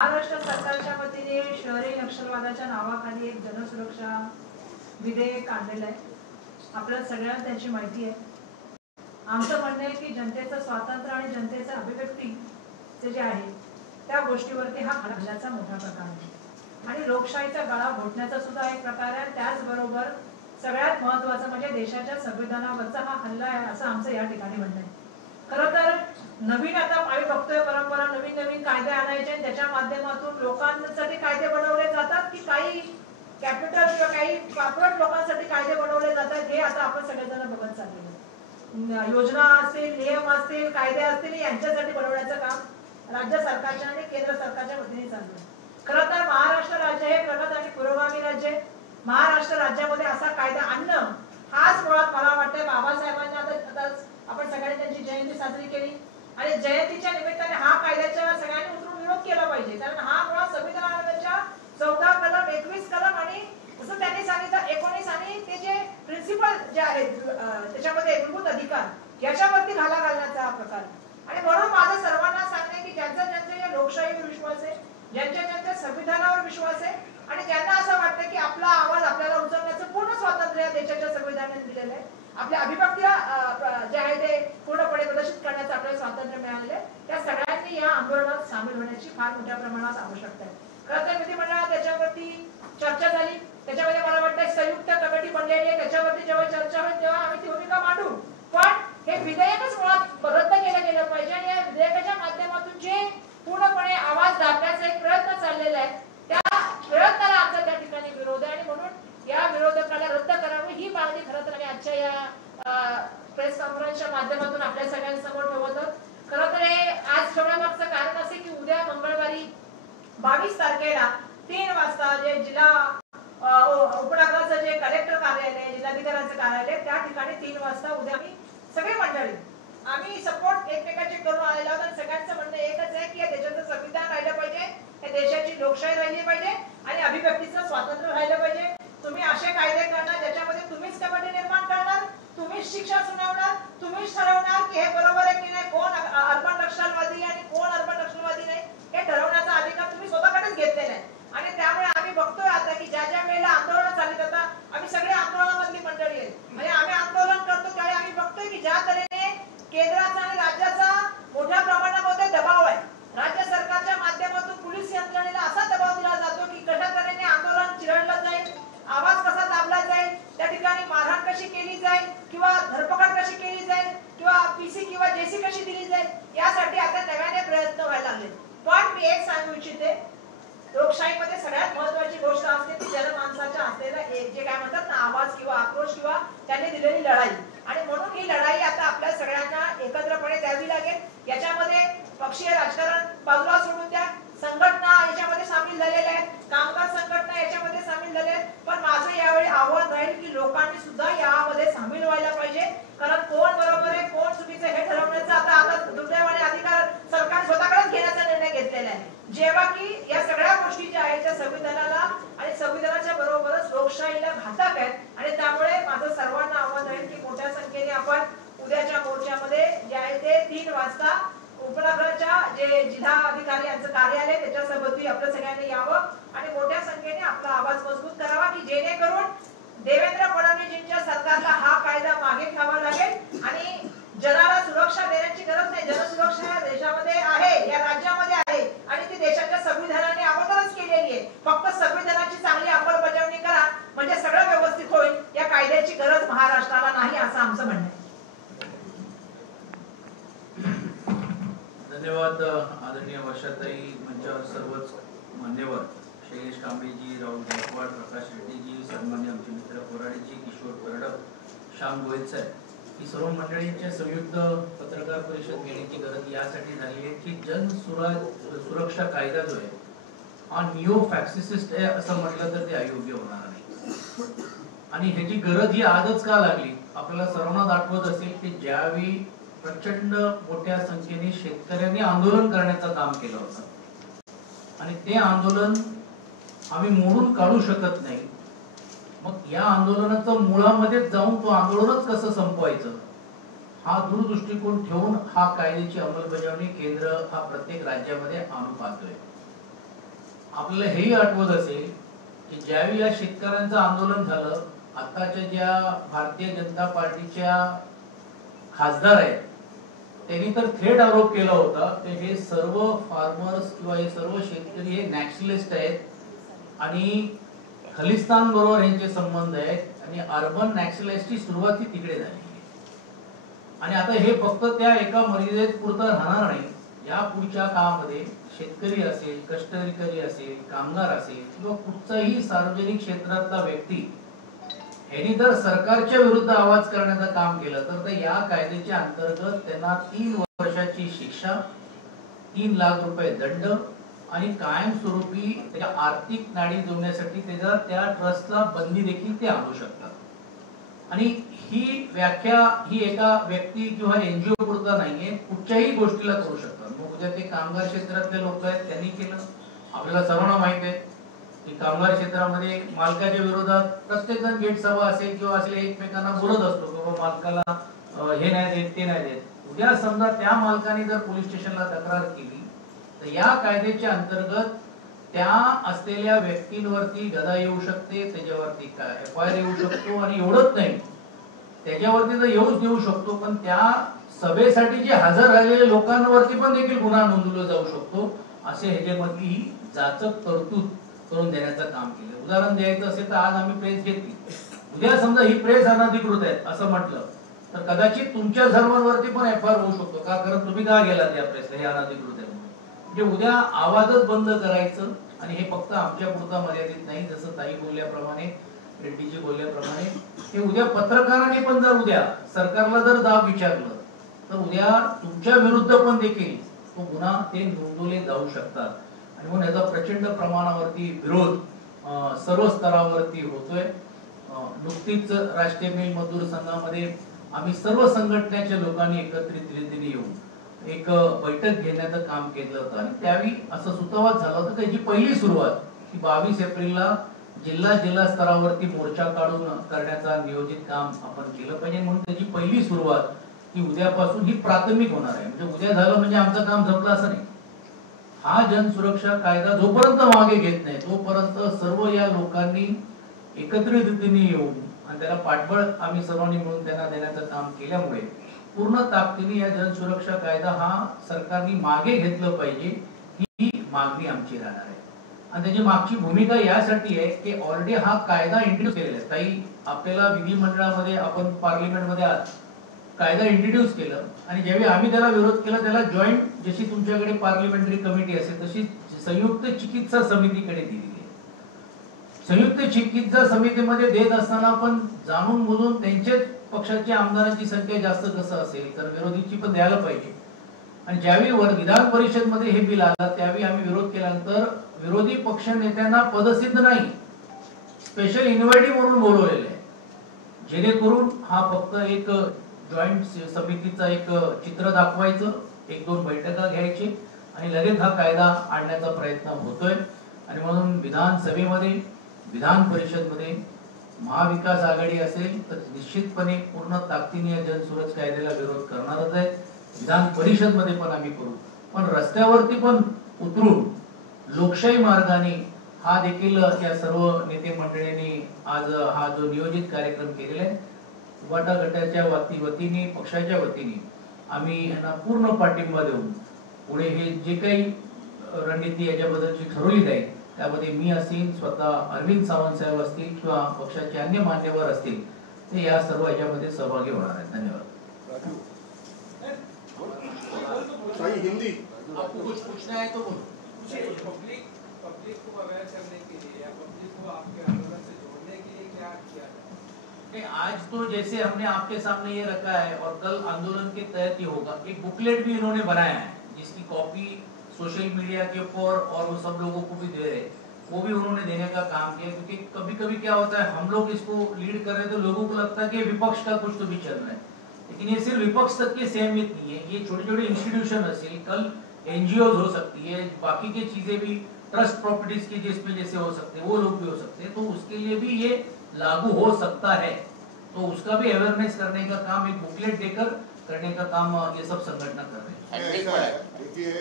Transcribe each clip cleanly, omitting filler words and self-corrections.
महाराष्ट्र सरकारच्या वतीने शहरी नक्षलवादाच्या नावाखाली एक जनसुरक्षा विधेयक काढलेलं आहे. आपल्याला सगळ्यांना त्याची माहिती आहे. आमचं म्हणणं आहे की जनतेचं स्वातंत्र्य आणि जनतेचं अभिव्यक्ती जे आहे त्या गोष्टीवरती हा हल्ल्याचा मोठा प्रकार आहे आणि लोकशाहीचा गळा घोटण्याचा सुद्धा एक प्रकार आहे. त्याचबरोबर सगळ्यात महत्त्वाचं म्हणजे देशाच्या संविधानावरचा हा हल्ला आहे असं आमचं या ठिकाणी म्हणणं आहे. खरं तर नवीन आता आम्ही बघतोय परंपरा, नवीन नवीन कायदे आणायचे आणि त्याच्या माध्यमातून लोकांसाठी कायदे बनवले जातात की काही कॅपिटल किंवा काही कॉर्पोरेट लोकांसाठी कायदे बनवले जातात हे आता आपण सगळेजण बघत चाललेलो. योजना असतील, नियम असतील, कायदे असतील यांच्यासाठी बनवण्याचं काम राज्य सरकारच्या आणि केंद्र सरकारच्या वतीने चालू आहे. खरं तर महाराष्ट्र राज्य हे प्रगत आणि पुरोगामी राज्य आहे. महाराष्ट्र राज्यामध्ये असा कायदा आणणं हाच मुळात मला वाटतं बाबासाहेबांच्या आता आपण सगळ्यांनी त्यांची जयंती साजरी केली आणि जयंतीच्या निमित्ताने हा कायद्याच्या सगळ्यांनी उतरून विरोध केला पाहिजे. कारण हा मुळात संविधानाच्या 14 कलम 21 कलम आणि जसं त्यांनी सांगितलं 19 आणि ते जे प्रिन्सिपल जे आहेत त्याच्यामध्ये मूलभूत अधिकार याच्यावरती घाला घालण्याचा हा प्रकार. आणि म्हणून माझं सर्वांना सांगणे की ज्यांचा लोकशाहीवर विश्वास आहे, ज्यांच्या संविधानावर विश्वास आहे आणि ज्यांना असं वाटतं की आपला आवाज आपल्याला उचलण्याचं पूर्ण स्वातंत्र्य देशाच्या संविधानाने दिलेलं आहे, आपल्या अभिव्यक्ती जे आहे ते पूर्णपणे प्रदर्शित करण्याचं आपल्याला स्वातंत्र्य मिळालेलं आहे, त्या सगळ्यांनी या आंदोलनात सामील होण्याची फार मोठ्या प्रमाणात आवश्यकता आहे. खरं तर विधिमंडळात त्याच्यावरती चर्चा झाली. त्याच्यामध्ये मला वाटतं संयुक्त कमिटी बनलेली आहे. त्याच्यावरती जेव्हा चर्चा होईल तेव्हा आम्ही ती भूमिका मांडू. पण हे विधेयकच मुळात रद्द केलं गेलं पाहिजे आणि या विधेयकाच्या माध्यमातून जे पूर्णपणे आवाज दाबण्याचा एक प्रयत्न चाललेला आहे त्या प्रयत्नाला आमचा त्या ठिकाणी विरोध आहे आणि म्हणून या विरोधकाला रद्द करावं ही मागणी खरं तर आम्ही आजच्या या प्रेस कॉन्फरन्सच्या माध्यमातून आपल्या सगळ्यांसमोर ठेवत आहोत. खरं तर हे आज ठेवण्यामागचं कारण असे की उद्या मंगळवारी 22 तारखेला 3 वाजता जे जिल्हा उपनगराचं जे कलेक्टर कार्यालय, जिल्हाधिकाऱ्यांचं कार्यालय त्या ठिकाणी 3 वाजता उद्या आम्ही सगळे मंडळी आम्ही सपोर्ट एकमेकांचे करून आलेलो आहोत. सगळ्यांचं म्हणणं एकच आहे की या देशाचं संविधान राहिलं पाहिजे, या देशाची लोकशाही राहिली पाहिजे आणि अभिव्यक्तीचं स्वातंत्र्य राहिलं पाहिजे. तुम्ही असे कायदे करणार ज्याच्यामध्ये तुम्हीच कमिटी निर्माण करणार, तुम्हीच शिक्षा सुनावणार, तुम्हीच ठरवणार की हे बरोबर आहे की नाही, कोण अर्बन नक्षलवादी आणि कोण अर्बन नक्षलवादी नाही हे ठरवण्याचा अधिकार तुम्ही स्वतःकडेच घेतलेला आहे. आणि त्यामुळे आम्ही बघतोय आता की ज्या ज्या वेळेला आंदोलन चालत आता आम्ही सगळे आंदोलनामधली मंडळी आहेत म्हणजे आम्ही आंदोलन करतो त्यावेळी आम्ही बघतोय की ज्या तऱ्हेने केंद्राचा आणि राज्याचा मोठ्या प्रमाणामध्ये दबाव आहे, राज्य सरकारच्या माध्यमातून पोलीस यंत्रणेला असा दबाव दिला जातो की कशा तऱ्हेने आंदोलन चिरडलं जाईल, आवाज कसा दाबला जाईल, त्या ठिकाणी मारहाण कशी केली जाईल किंवा धरपकड कशी केली जाईल किंवा पीसी किंवा जेसी कशी दिली जाईल यासाठी आता नव्याने प्रयत्न व्हायला लागले. पण मी एक सांगू इच्छिते, लोकशाहीमध्ये सगळ्यात महत्त्वाची गोष्ट असते ती जनमानसाच्या असलेला जे काय म्हणतात ना आवाज किंवा आक्रोश किंवा त्यांनी दिलेली लढाई. आणि म्हणून ही लढाई आता आपल्या सगळ्यांना एकत्रपणे द्यावी लागेल. याच्यामध्ये पक्षीय राजकारण बाजूला सोडून द्या, संघटना याच्यामध्ये सामील झालेल्या आहेत, कामगार संघटना याच्यामध्ये सामील झाले आहेत. पण माझं यावेळी आव्हान राहील की लोकांनी सुद्धा यामध्ये सामील व्हायला पाहिजे. कारण कोण बरोबर आहे कोण चुकीचं हे ठरवण्याचा आता दुर्दैवाने अधिकार सरकार स्वतःकडेच घेण्याचा निर्णय घेतलेला आहे. जेव्हा की या सगळ्या गोष्टी ज्या आहेत त्या संविधानाला आणि संविधानाच्या बरोबरच लोकशाहीला घातक आहेत आणि त्यामुळे माझं सर्वांना आव्हान राहील की मोठ्या संख्येने आपण उद्याच्या मोर्चामध्ये जे आहे ते 3 वाजता उपनगराच्या जे जिल्हाधिकारी यांचं कार्यालय त्याच्यासोबत आपल्या सगळ्यांनी यावं आणि मोठ्या संख्येने आपला आवाज मजबूत करावा की जेणेकरून देवेंद्र फडणवीसजींच्या सरकारला हा कायदा मागे घ्यावा लागेल आणि जनाला सुरक्षा देण्याची गरज नाही. जनसुरक्षा या देशामध्ये आहे, या राज्यामध्ये आहे आणि ती देशाच्या संविधानाने अगोदरच केलेली आहे. फक्त संविधानाची चांगली अंमलबजावणी करा म्हणजे सगळं व्यवस्थित होईल. या कायद्याची गरज महाराष्ट्राला नाही असं आमचं म्हणणं आहे. धन्यवाद आदरणीय वर्षाताई, मंचावर सर्वच मान्यवर शैलेश कांबळेजी, राहुल गायकवाड, प्रकाश रेड्डीजी, सन्मान्य आमचे मित्र कोराडेजी, किशोर परडक, श्याम गोयल साहेब, ही सर्व मंडळींच्या संयुक्त पत्रकार परिषद घेण्याची गरज यासाठी झाली आहे की सुरक्षा कायदा जो आहे हा निओ फॅक्सिस्ट आहे असं म्हटलं तर ते अयोग्य होणार नाही. आणि ह्याची गरज ही आजच का लागली आपल्याला सर्वांना आठवत असेल की ज्यावेळी प्रचंड मोठ्या संख्येने शेतकऱ्यांनी आंदोलन करण्याचं काम केलं होतं आणि ते आंदोलन आम्ही मोडून काढू शकत नाही. मग या आंदोलनाचं मुळामध्ये जाऊन तो आंदोलनच कसं संपवायचं हा दूरदृष्टिकोन ठेवून हा कायद्याची अंमलबजावणी केंद्र हा प्रत्येक राज्यामध्ये आणू पाहतोय. आपल्याला हेही आठवत असेल की ज्यावेळी या शेतकऱ्यांचं आंदोलन झालं, आताच्या ज्या भारतीय जनता पार्टीच्या खासदार आहेत त्यांनी तर थेट आरोप केला होता की हे सर्व फार्मर्स किंवा हे सर्व शेतकरी हे नॅशनलिस्ट आहेत आणि खलिस्तान बरोबर यांचे संबंध आहेत आणि अर्बन नॅशनलिस्टची सुरुवात ही तिकडे झाली आहे. आणि आता हे फक्त त्या एका मर्यादेत पुरतं राहणार नाही. या पुढच्या काळामध्ये शेतकरी असेल, कष्टकरी असेल, कामगार असेल किंवा कुठचाही सार्वजनिक क्षेत्रातला व्यक्ती यांनी जर सरकारच्या विरुद्ध आवाज करण्याचं काम केलं तर या कायद्याच्या अंतर्गत त्यांना 3 वर्षाची शिक्षा, 3 लाख रुपये दंड आणि कायमस्वरूपी त्याच्या आर्थिक नाडी जोडण्यासाठी त्या ट्रस्टला बंदी देखील ते आणू शकतात. आणि ही व्याख्या ही एका व्यक्ती किंवा एनजीओ पुरता नाहीये, कुठच्याही गोष्टीला करू शकतात. मग उद्या ते कामगार क्षेत्रातले लोक आहेत त्यांनी केलं. आपल्याला सर्वांना माहित आहे की कामगार क्षेत्रामध्ये मालकाच्या विरोधात प्रत्येक जण गेट सभा असेल किंवा असेल एकमेकांना बोलत असतो की बाबा मालकाला हे नाही देत ते नाही देत. उद्या समजा त्या मालकाने जर पोलीस स्टेशनला तक्रार केली तर या कायद्याच्या अंतर्गत त्या असलेल्या व्यक्तींवरती गदा येऊ शकते, त्याच्यावरती FIR येऊ शकतो आणि एवढंच नाही त्याच्यावरती तर येऊच देऊ शकतो पण त्या सभेसाठी जे हजर राहिलेल्या लोकांवरती पण देखील गुन्हा नोंदवला जाऊ शकतो. असे ह्याच्यामधली ही जाचक तरतूद करून देण्याचं काम केलं. उदाहरण द्यायचं असेल तर आज आम्ही प्रेस घेतली, उद्या समजा ही प्रेस अनधिकृत आहे असं म्हटलं तर कदाचित तुमच्या सर्वांवरती पण FIR होऊ शकतो. का? कारण तुम्ही का गेलात या प्रेसला, हे अनधिकृत आहे. म्हणजे उद्या आवाजच बंद करायचं आणि हे फक्त आमच्या पुरता मर्यादित नाही. जसं ताई बोलल्याप्रमाणे, रेड्डीजी बोलल्याप्रमाणे हे उद्या पत्रकारांनी पण जर उद्या सरकारला जर जाब विचारलं तर उद्या तुमच्या विरुद्ध पण देखील तो गुन्हा ते नोंदवले जाऊ शकतात. आणि म्हणून याचा प्रचंड प्रमाणावरती विरोध सर्व स्तरावरती होतोय. नुकतीच राष्ट्रीय मिल मजदूर संघामध्ये आम्ही सर्व संघटनेच्या लोकांनी एकत्रित रीतीने येऊन एक बैठक घेण्याचं काम केलं होतं आणि त्यावेळी असं सुतोवाच झालं होतं त्याची पहिली सुरुवात ही 22 एप्रिलला जिल्हा स्तरावरती मोर्चा काढून करण्याचा नियोजित काम आपण केलं पाहिजे. म्हणून त्याची पहिली सुरुवात ही उद्यापासून ही प्राथमिक होणार आहे. म्हणजे उद्या झालं म्हणजे आमचं काम संपलं असं नाही. हा जनसुरक्षा कायदा जोपर्यंत मागे घेत नाही तोपर्यंत सर्व या लोकांनी एकत्रित रीतीने येऊन आणि त्याला पाठबळ आम्ही सर्वांनी मिळून त्यांना देण्याचं काम केल्यामुळे पूर्ण ताकदीने या जनसुरक्षा कायदा हा सरकारने मागे घेतलं पाहिजे ही मागणी आमची राहणार आहे. आणि त्याची मागची भूमिका यासाठी आहे की ऑलरेडी हा कायदा इंट्रोड्यूस केलेला आहे. काही आपल्याला विधिमंडळामध्ये आपण पार्लिमेंटमध्ये कायदा इंट्रोड्यूस केलं आणि ज्यावेळी आम्ही त्याला विरोध केला त्याला जॉईंट जशी तुमच्याकडे पार्लिमेंटरी कमिटी असेल तशी संयुक्त चिकित्सा समितीकडे दिली आहे. संयुक्त चिकित्सा समितीमध्ये देत असताना पण जाणून बुजून त्यांच्याच पक्षाच्या आमदारांची संख्या जास्त कसं असेल तर विरोधीची पण द्यायला पाहिजे. आणि ज्यावेळी विधान परिषद मध्ये हे बिल आलं त्यावेळी आम्ही विरोध केल्यानंतर विरोधी पक्ष नेत्यांना पदसिद्ध नाही स्पेशल इन्व्हायटी म्हणून बोलवलेलं आहे, जेणेकरून हा फक्त एक जॉईंट समितीचा एक चित्र दाखवायचं, 1-2 बैठका घ्यायची आणि लगेच हा कायदा आणण्याचा प्रयत्न होतोय. आणि म्हणून विधानसभेमध्ये विधान परिषदमध्ये महाविकास आघाडी असेल तर निश्चितपणे पूर्ण ताकदीने या जनसुरक्षा कायद्याला विरोध करणारच आहे. विधान परिषद मध्ये पण आम्ही करू, पण रस्त्यावरती पण उतरून लोकशाही मार्गाने हा देखील या सर्व नेते मंडळींनी आज हा जो नियोजित कार्यक्रम केलेला आहे उबाटा गटाच्या वतीने पक्षाच्या वतीने आम्ही यांना पूर्ण पाठिंबा देऊन पुढे हे जे काही रणनीती याच्याबद्दलची ठरवली जाईल त्यामध्ये मी असेल, स्वतः अरविंद सावंत साहेब असतील किंवा पक्षाचे अन्य मान्यवर असतील ते या सर्व याच्यामध्ये सहभागी होणार आहेत. धन्यवाद. हिंदी आपको कुछ पूछना है तो बोलो. पब्लिक को अवेयर करने के लिए या पब्लिक को आपके आंदोलन से जोड़ने के लिए क्या किया जाए? आज तो जैसे हमने आपके सामने ये रखा है और कल आंदोलन के तहत ही होगा. एक बुकलेट भी इन्होंने बनाया है जिसकी कॉपी सोशल मीडिया के ऊपर और वो सब लोगों को भी दे रहे, वो भी उन्होंने देने का काम किया. क्योंकि कभी कभी क्या होता है हम लोग इसको लीड कर रहे हैं तो लोगों को लगता है कि विपक्ष का कुछ तो भी चल रहा है, लेकिन ये सिर्फ विपक्ष तक के सीमित नहीं है. ये छोटे छोटे इंस्टीट्यूशन असेल, कल एनजीओ हो सकती है, बाकी की चीजें भी ट्रस्ट प्रॉपर्टीज की जिसमें जैसे हो सकते हैं वो लोग भी हो सकते हैं, तो उसके लिए भी ये लागू हो सकता है. तो उसका भी अवेयरनेस करने का काम एक बुकलेट देकर करने का काम ये सब संगठन कर रहे हैं. देखिए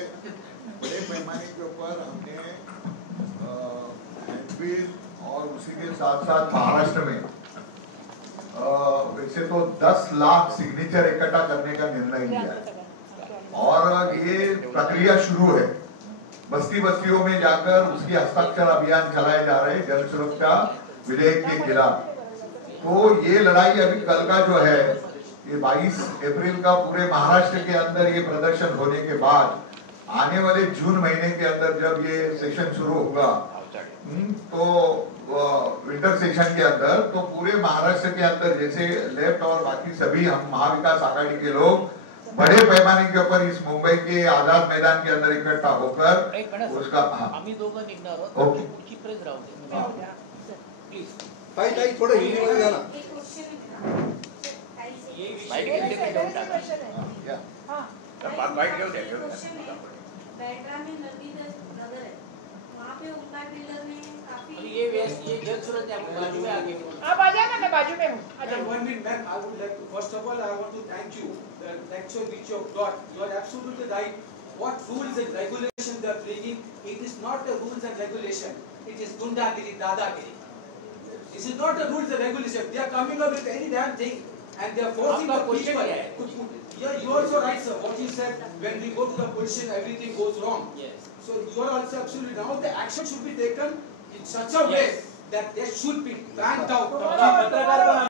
बड़े पैमाने के ऊपर हमने बिल और उसी के साथ साथ महाराष्ट्र में वैसे तो 10 लाख सिग्नेचर इकट्ठा करने का निर्णय लिया है और ये प्रक्रिया शुरू है। बस्ती बस्तियों में जाकर उसकी हस्ताक्षर अभियान चलाए जा रहे हैं जन सुरक्षा विधेयक के खिलाफ। तो ये लड़ाई अभी कल का जो है ये 22 अप्रैल का पूरे महाराष्ट्र के अंदर ये प्रदर्शन होने के बाद आने वाले जून महीने के अंदर जब ये सेशन शुरू होगा तो विंटर सेशन के अंदर तो पूरे महाराष्ट्र के अंदर जैसे लेफ्ट और बाकी सभी हम महाविकास आघाड़ी के लोग बड़े पैमाने के ऊपर इस मुंबई के आजाद मैदान के अंदर इकट्ठा होकर उसका आम्ही दोघं निघणार आहोत. ओके. पुढची प्रेस राहू दे प्लीज. ताई थोडं हिंदीमध्ये घ्या ना. बैटरा में नदी नगर है, वहाँ पे उनका डीलर ने काफी ये जन सुरक्षा बाजू में आगे आप आ जाना, मैं बाजू में हूँ. One minute, ma'am. I would like to, first of all, I want to thank you. The lecture which you have got, you are absolutely right. What rules and regulations they are bringing, it is not the rules and regulation. It is gundagiri, dadagiri. This is not the rules and regulation. They are coming up with any damn thing, and they are forcing the people. Yeah, you are also right, sir. What you said, when we go to the position, everything goes wrong. Yes. So you are also absolutely now. The action should be taken in such a way that there should be planned out.